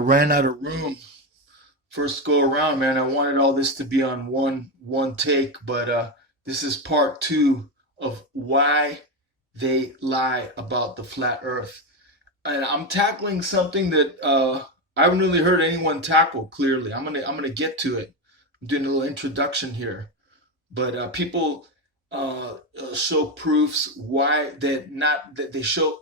ran out of room first go around, man. I wanted all this to be on one take, but this is part two of why they lie about the flat Earth, and I'm tackling something that I haven't really heard anyone tackle clearly. I'm gonna get to it. I'm doing a little introduction here, but people show proofs why that not that they show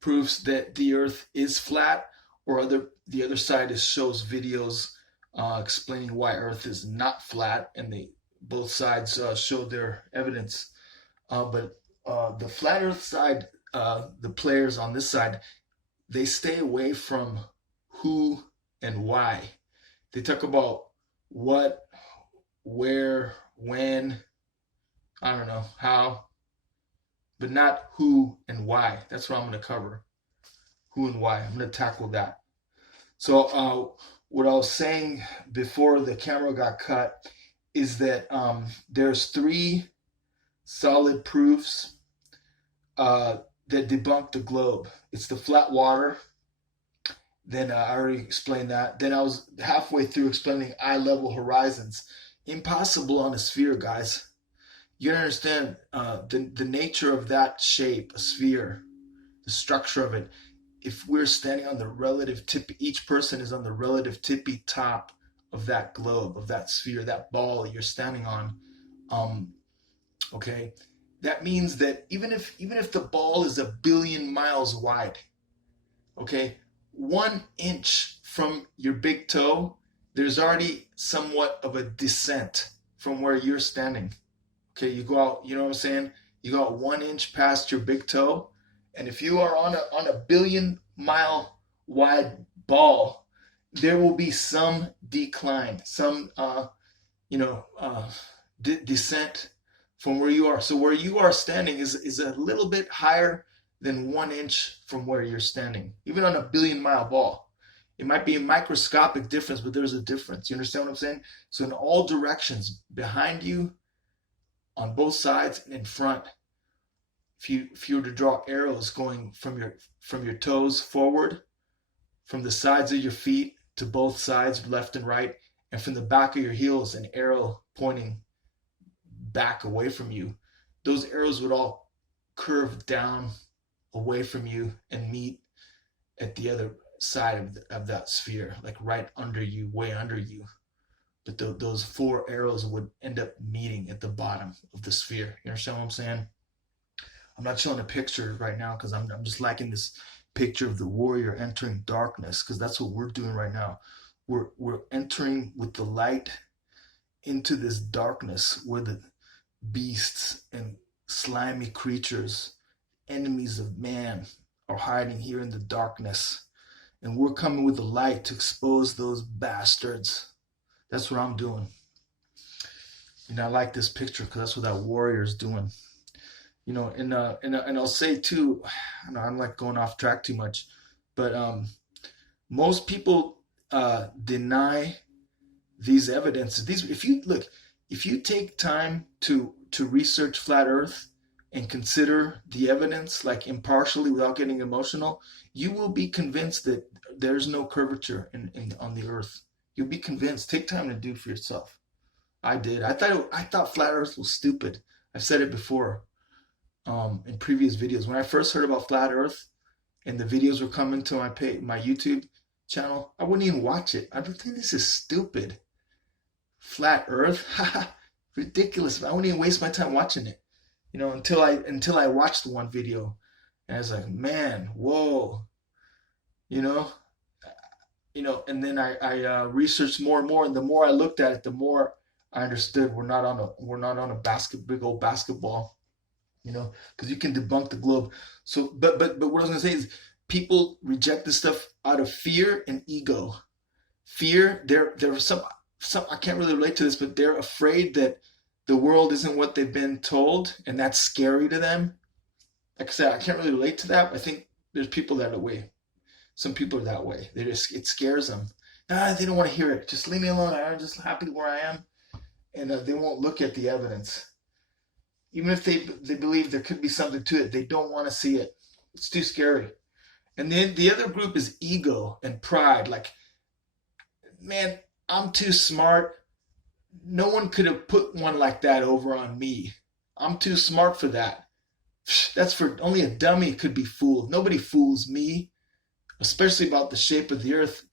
proofs that the Earth is flat, or the other side is shows videos explaining why Earth is not flat, and they both sides show their evidence. But the flat Earth side, the players on this side, they stay away from who and why. They talk about what, where, when, I don't know, how, but not who and why. That's what I'm going to cover. Who and why. I'm going to tackle that. So, what I was saying before the camera got cut is that there's three solid proofs that debunk the globe. It's the flat water. Then I already explained that. Then I was halfway through explaining eye level horizons. Impossible on a sphere, guys. You gotta understand the nature of that shape, a sphere, the structure of it. If we're standing on the relative tip, each person is on the relative tippy top of that globe, of that sphere, that ball you're standing on. Okay, that means that even if the ball is 1 billion miles wide, okay, 1 inch from your big toe, there's already somewhat of a descent from where you're standing. Okay, you go out, you know what I'm saying? You go out 1 inch past your big toe, and if you are on a 1 billion-mile wide ball, there will be some decline, some descent from where you are. So where you are standing is a little bit higher than 1 inch from where you're standing, even on a 1 billion-mile ball. It might be a microscopic difference, but there's a difference. You understand what I'm saying? So in all directions, behind you, on both sides, and in front, if you were to draw arrows going from your toes forward, from the sides of your feet to both sides, left and right, and from the back of your heels, an arrow pointing back away from you, those arrows would all curve down away from you and meet at the other side of that sphere, like right under you, way under you. But those four arrows would end up meeting at the bottom of the sphere. You understand what I'm saying? I'm not showing a picture right now because I'm just liking this picture of the warrior entering darkness, because that's what we're doing right now. We're entering with the light into this darkness where the beasts and slimy creatures, enemies of man, are hiding here in the darkness. And we're coming with the light to expose those bastards. That's what I'm doing. And I like this picture because that's what that warrior is doing. And I'll say too, I know I'm like going off track too much, but most people deny these evidences. If you take time to research flat Earth and consider the evidence, like impartially without getting emotional, you will be convinced that there's no curvature on the Earth. You'll be convinced. Take time to do it for yourself. I did. I thought flat Earth was stupid. I've said it before in previous videos. When I first heard about flat Earth and the videos were coming to my YouTube channel, I wouldn't even watch it. I would think this is stupid. Flat Earth, ridiculous. I wouldn't even waste my time watching it. Until I watched the one video, and I was like, man, whoa, and then I researched more and more, and the more I looked at it, the more I understood we're not on a big old basketball, because you can debunk the globe. So, but what I was gonna say is people reject this stuff out of fear and ego. Fear, there some I can't really relate to this, but they're afraid that the world isn't what they've been told, and that's scary to them. Like I said, I can't really relate to that. I think there's people that are way. Some people are that way. It scares them. They don't want to hear it. Just leave me alone. I'm just happy where I am, and they won't look at the evidence. Even if they believe there could be something to it, they don't want to see it. It's too scary. And then the other group is ego and pride. Like man, I'm too smart. No one could have put one like that over on me. I'm too smart for that. That's for only a dummy could be fooled. Nobody fools me, especially about the shape of the earth.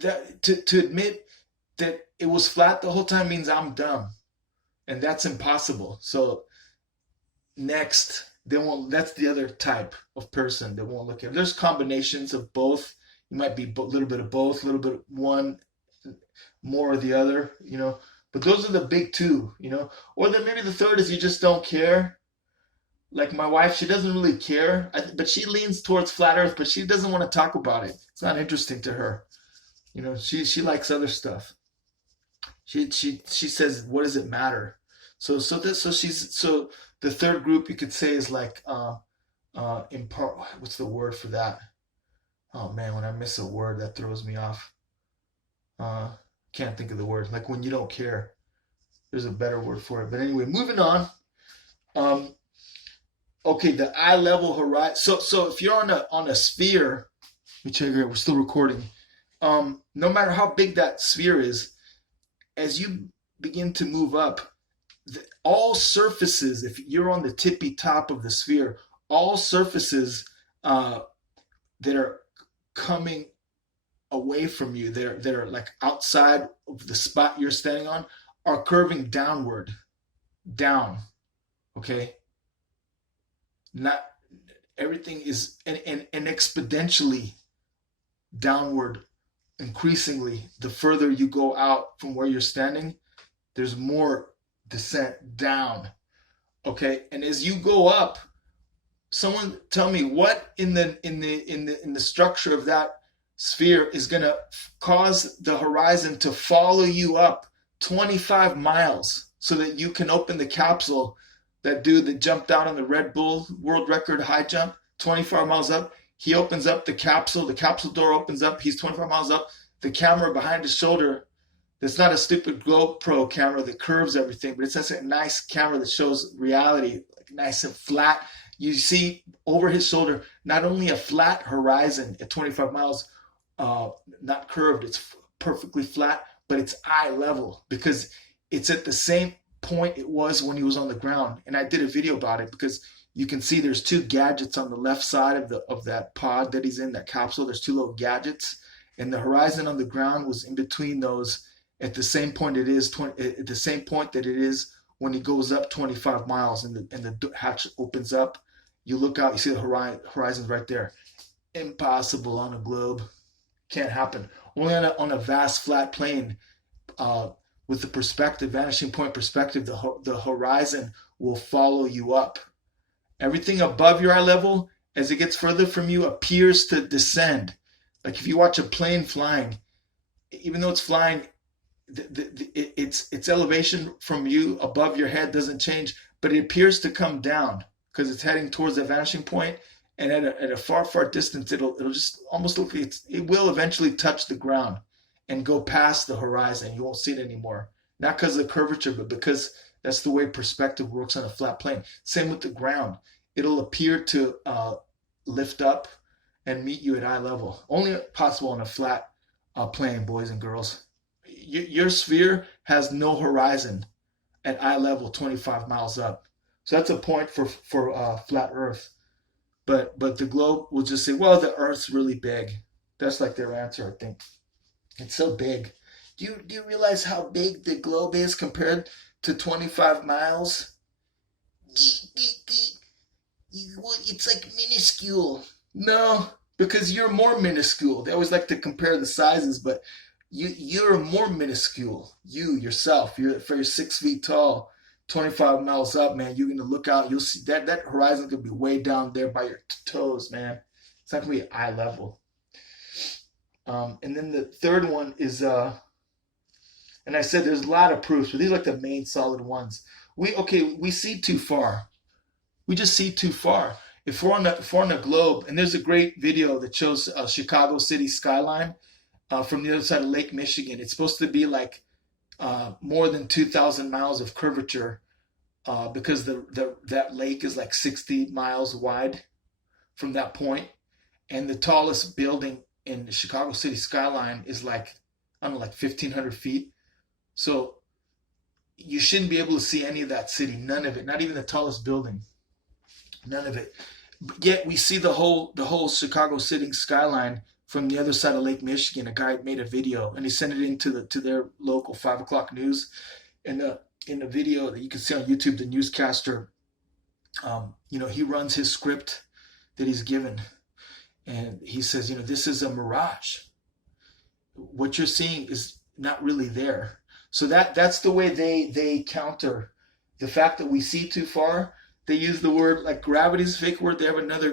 To admit that it was flat the whole time means I'm dumb, and that's impossible. So next, they won't. That's the other type of person that won't look at it. There's combinations of both. You might be a little bit of both, a little bit of one, more of the other, But those are the big two, Or then maybe the third is you just don't care. Like my wife, she doesn't really care, but she leans towards flat Earth, but she doesn't want to talk about it. It's not interesting to her. She likes other stuff. She says, what does it matter? So the third group you could say is like in part. What's the word for that? Oh man, when I miss a word that throws me off. Uh, can't think of the word. Like when you don't care. There's a better word for it. But anyway, moving on. Um, okay, the eye level horizon. So if you're on a sphere, let me check here. We're still recording. No matter how big that sphere is, as you begin to move up, all surfaces, if you're on the tippy top of the sphere, all surfaces that are coming away from you, that are like outside of the spot you're standing on, are curving downward, down. Okay, not everything is and exponentially downward, increasingly. The further you go out from where you're standing, there's more descent down. Okay, and as you go up, someone tell me what in the structure of that sphere is going to cause the horizon to follow you up 25 miles so that you can open the capsule. That dude that jumped out on the Red Bull world record high jump 25 miles up, he opens up the capsule door opens up, he's 25 miles up, the camera behind his shoulder, that's not a stupid GoPro camera that curves everything, but it's a nice camera that shows reality, like nice and flat. You see over his shoulder not only a flat horizon at 25 miles, not curved, it's perfectly flat, but it's eye level because it's at the same point it was when he was on the ground. And I did a video about it because you can see there's two gadgets on the left side of that pod that he's in, that capsule. There's two little gadgets, and the horizon on the ground was in between those at the same point it is at the same point that it is when he goes up 25 miles and the hatch opens up. You look out, you see the horizon right there. Impossible on a globe. Can't happen. Only on a vast flat plane, with the perspective, vanishing point perspective, the horizon will follow you up. Everything above your eye level, as it gets further from you, appears to descend. Like if you watch a plane flying, even though it's flying, its elevation from you above your head doesn't change, but it appears to come down because it's heading towards the vanishing point, and at a far distance, it'll just almost look like it will eventually touch the ground and go past the horizon. You won't see it anymore, not because of the curvature, but because that's the way perspective works on a flat plane. Same with the ground; it'll appear to lift up and meet you at eye level. Only possible on a flat plane, boys and girls. Your sphere has no horizon at eye level 25 miles up. So that's a point for flat Earth. But the globe will just say, well, the Earth's really big. That's like their answer, I think. It's so big. Do you realize how big the globe is compared to 25 miles? It's like minuscule. No, because you're more minuscule. They always like to compare the sizes, but you're more minuscule. You yourself, if you're 6 feet tall, 25 miles up, man, you're gonna look out. You'll see that horizon could be way down there by your toes, man. It's not gonna be eye level. And then the third one is, and I said there's a lot of proofs, but these are like the main solid ones. We see too far. We just see too far. If we're on a globe, and there's a great video that shows Chicago city skyline from the other side of Lake Michigan. It's supposed to be like more than 2,000 miles of curvature because that lake is like 60 miles wide from that point, and the tallest building in the Chicago city skyline is like I don't know, like 1,500 feet. So you shouldn't be able to see any of that city, none of it, not even the tallest building, none of it. But yet we see the whole Chicago city skyline from the other side of Lake Michigan. A guy made a video and he sent it into to their local 5 o'clock news. And in the video that you can see on YouTube, the newscaster, he runs his script that he's given, and he says, this is a mirage. What you're seeing is not really there. So that's the way they counter the fact that we see too far. They use the word, like, gravity is a fake word. They have another